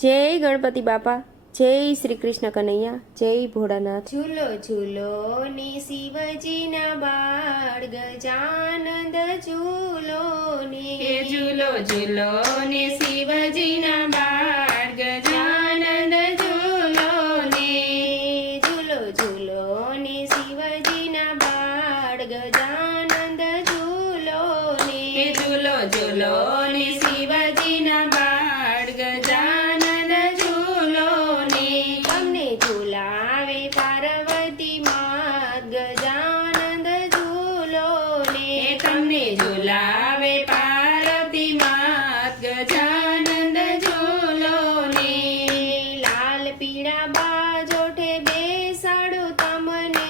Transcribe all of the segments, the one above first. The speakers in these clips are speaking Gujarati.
જય ગણપતિ બાપા, જય શ્રી કૃષ્ણ કનૈયા, જય ભોળાનાથ। ઝૂલો ઝૂલો ને શિવજીના બાળ ગજાનંદ ઝૂલો ને ઝૂલો ઝૂલો ને શિવજીના બાળ ગજાનંદ ઝૂલો ને ઝૂલો ઝૂલો ને શિવજીના બાળ ગજાનંદ ઝૂલો ને ઝૂલો ઝૂલો ને શિવજીના બાળ ગજાનંદ ઝૂલો ને તમને ઝૂલાવે પાર્વતી માત ગજાનંદ ઝૂલો ને તમને ઝૂલાવે પાર્વતી માત ગજાનંદ ઝૂલો ને લાલ પીળા બાજોઠે બેસાડું તમને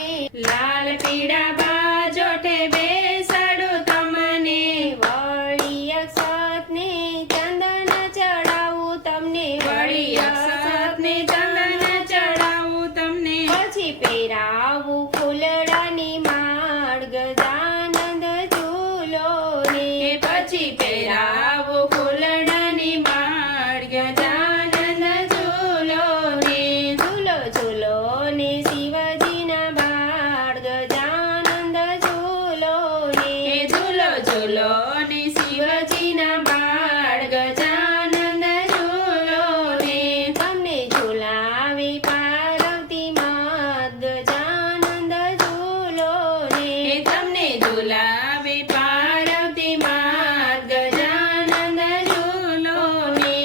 લાલ પીળા બાજોઠે બેસાડું તમને વળી અક્ષતને ચંદન ચડાવું તમને વળી અક્ષતને ચંદન ચડાવું તમને પછી પહેરાવું ફૂલડાની માળ ગજાનંદ ઝૂલો ને પછી પહેરાવો ફૂલડાની માળ ગજાનંદ ઝૂલો ને ઝૂલો ઝૂલો ને શિવજીના બાળ ગજાનંદ ઝૂલો ને ઝૂલો ઝૂલો ને શિવજીના બાળ ગજાનંદ ઝૂલો ને તમને ઝૂલાવે પાર્વતી માત ગજાનંદ ઝૂલો ને તમને ઝૂલાવે પાર્વતી માત ગજાનંદ ઝૂલો ને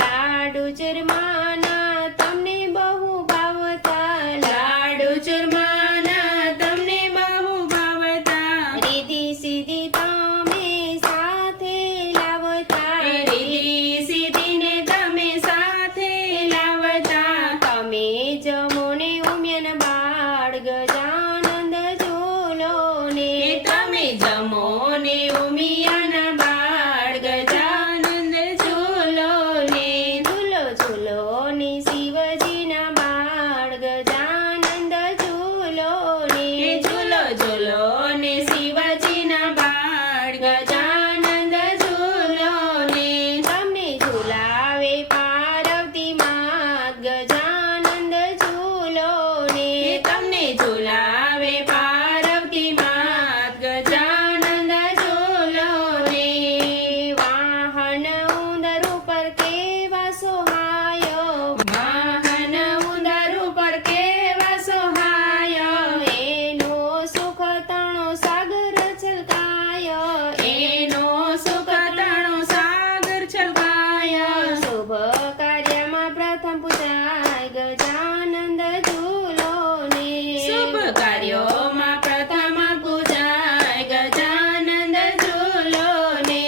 લાડુ ચરમાના તમને બહુ ભાવતા લાડુ ચૂરમાના તમને બહુ ભાવતા રીધી સીધી તમે સાથે લાવતા રીધી સીધીને તમે સાથે લાવતા તમે જમો ને ઉમિયન બાળ ગજાનંદ ઝૂલો ને તમે જમો ને ઉમિયાના બાળ ગજાનંદ ઝૂલો ને ઝૂલો ઝૂલો ને શિવજીના બાળ ગજાનંદ ઝૂલો ને ઝૂલો ઝૂલો ને શિવજીના બાળ ગજાનંદ ઝૂલો ને તમને ઝૂલાવે પાર્વતી માત ગજાનંદ ઝૂલો ને તમને ઝૂલાવે પાર્વતી માત ગજાનંદ ઝૂલો ને વાહન ઉંદર ઉપર કેવા સોહાયો વાહન ઉંદર ઉપર કેવા સોહાયો એનો સુખ તણો સાગર છલકાયો એનો સુખ તણો સાગર છલકાયો શુભ કાર્યમાં પ્રથમ પૂજાય ગજાનંદ ઝૂલો ને શુભ કાર્યોમાં પ્રથમ પૂજાય ગજાનંદ ઝૂલો ને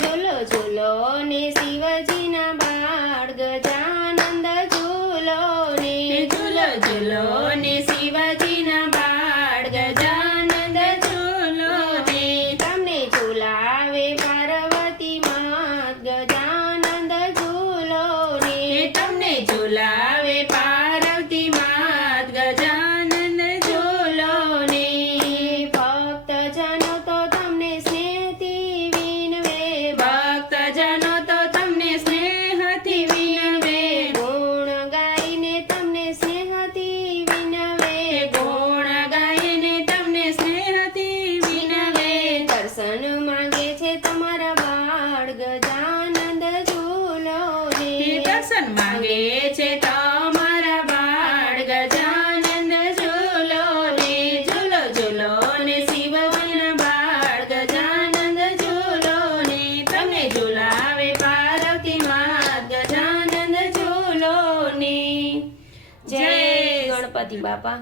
ઝૂલો ઝૂલો ને શિવજીના બાળ ગજાનંદ ઝૂલો ને ઝૂલો ઝૂલો ને શિવજીના બાળ ગજાનંદ ઝૂલો ને તમને ઝૂલાવે પાર્વતી માત ગજાનંદ ઝૂલો ને તમને ઝૂલાવે પાર્વતી માત ગજાનંદ ઝૂલો ને ભક્તજનો તો તમને સ્નેહથી વિનવે ભક્તજનો તો તમને સ્નેહથી વિનવે ગુણ ગાઈને તમને સ્નેહથી વિનવે ગુણ ગાઈને તમને સ્નેહથી વિનવે દર્શન માંગે છે તમારા બાળ ગજાનંદ ઝૂલો ને દર્શન માંગે છે તમારા બાળ ગજાનંદ ઝૂલો ને ઝૂલો ઝૂલો ને શિવજીના બાળ ગજાનંદ ઝૂલો ને તમને ઝૂલાવે પાર્વતી માત ગજાનંદ ઝૂલો ને જય ગણપતિ બાપા।